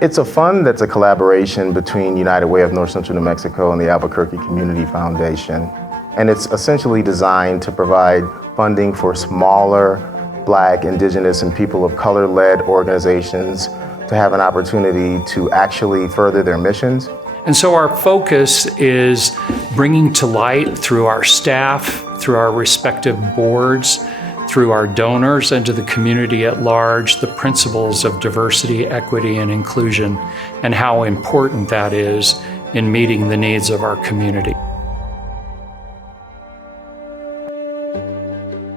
It's a fund that's a collaboration between United Way of North Central New Mexico and the Albuquerque Community Foundation. And it's essentially designed to provide funding for smaller Black, Indigenous, and people of color-led organizations to have an opportunity to actually further their missions. And so our focus is bringing to light through our staff, through our respective boards, through our donors, and to the community at large, the principles of diversity, equity, and inclusion, and how important that is in meeting the needs of our community.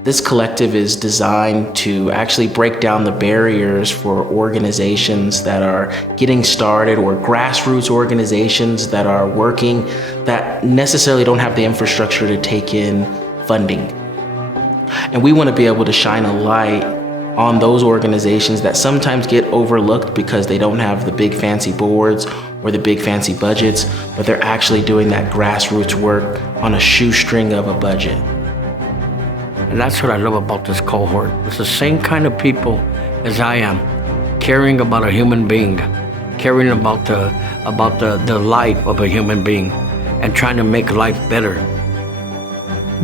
This collective is designed to actually break down the barriers for organizations that are getting started or grassroots organizations that are working that necessarily don't have the infrastructure to take in funding. And we want to be able to shine a light on those organizations that sometimes get overlooked because they don't have the big fancy boards or the big fancy budgets, but they're actually doing that grassroots work on a shoestring of a budget. And that's what I love about this cohort. It's the same kind of people as I am, caring about a human being, caring about the life of a human being, and trying to make life better.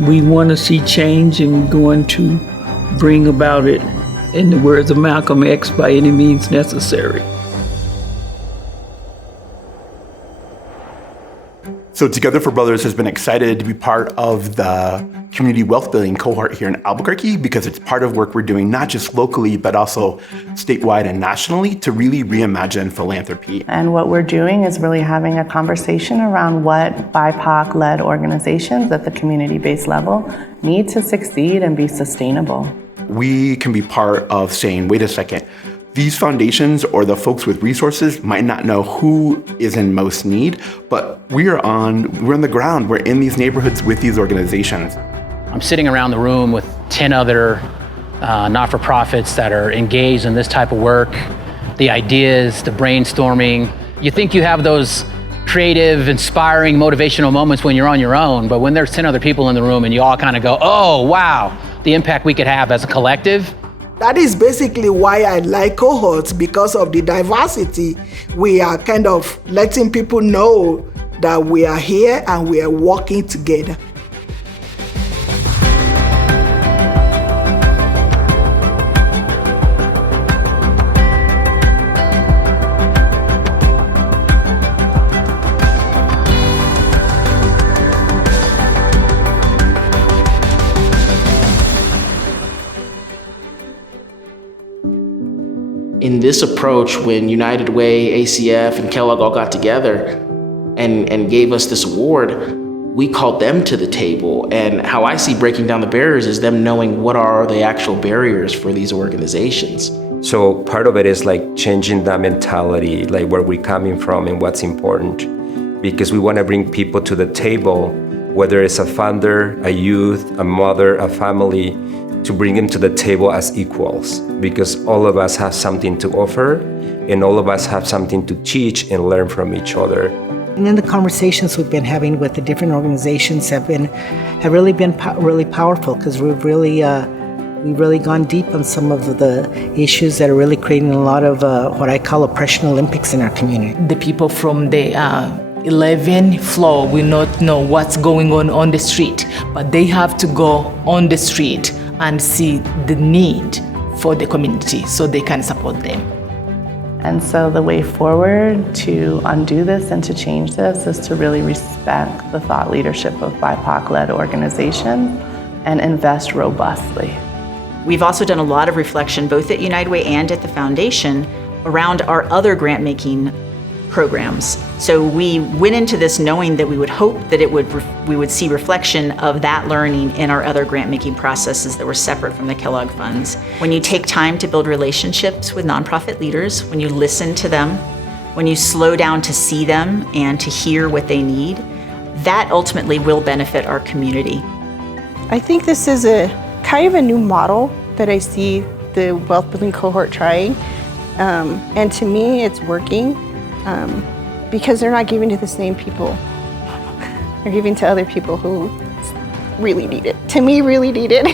We want to see change, and we're going to bring about it, in the words of Malcolm X, by any means necessary. So Together for Brothers has been excited to be part of the community wealth building cohort here in Albuquerque because it's part of work we're doing not just locally, but also statewide and nationally to really reimagine philanthropy. And what we're doing is really having a conversation around what BIPOC-led organizations at the community-based level need to succeed and be sustainable. We can be part of saying, wait a second, these foundations or the folks with resources might not know who is in most need, but we're on the ground. We're in these neighborhoods with these organizations. I'm sitting around the room with 10 other not-for-profits that are engaged in this type of work. The ideas, the brainstorming. You think you have those creative, inspiring, motivational moments when you're on your own, but when there's 10 other people in the room and you all kind of go, oh, wow, the impact we could have as a collective. That is basically why I like cohorts, because of the diversity. We are kind of letting people know that we are here and we are working together. In this approach, when United Way, ACF, and Kellogg all got together and gave us this award, we called them to the table. And how I see breaking down the barriers is them knowing what are the actual barriers for these organizations. So part of it is like changing that mentality, like where we're coming from and what's important. Because we want to bring people to the table, whether it's a founder, a youth, a mother, a family, to bring them to the table as equals, because all of us have something to offer and all of us have something to teach and learn from each other. And then the conversations we've been having with the different organizations have really been really powerful, because we've really gone deep on some of the issues that are really creating a lot of what I call oppression Olympics in our community. The people from the 11th floor will not know what's going on the street, but they have to go on the street and see the need for the community so they can support them. And so the way forward to undo this and to change this is to really respect the thought leadership of BIPOC-led organizations and invest robustly. We've also done a lot of reflection, both at United Way and at the foundation, around our other grant-making programs. So we went into this knowing that we would hope that we would see reflection of that learning in our other grant-making processes that were separate from the Kellogg funds. When you take time to build relationships with nonprofit leaders, when you listen to them, when you slow down to see them and to hear what they need, that ultimately will benefit our community. I think this is a kind of a new model that I see the wealth building cohort trying. And to me, it's working. Because they're not giving to the same people. They're giving to other people who really need it. To me, really need it.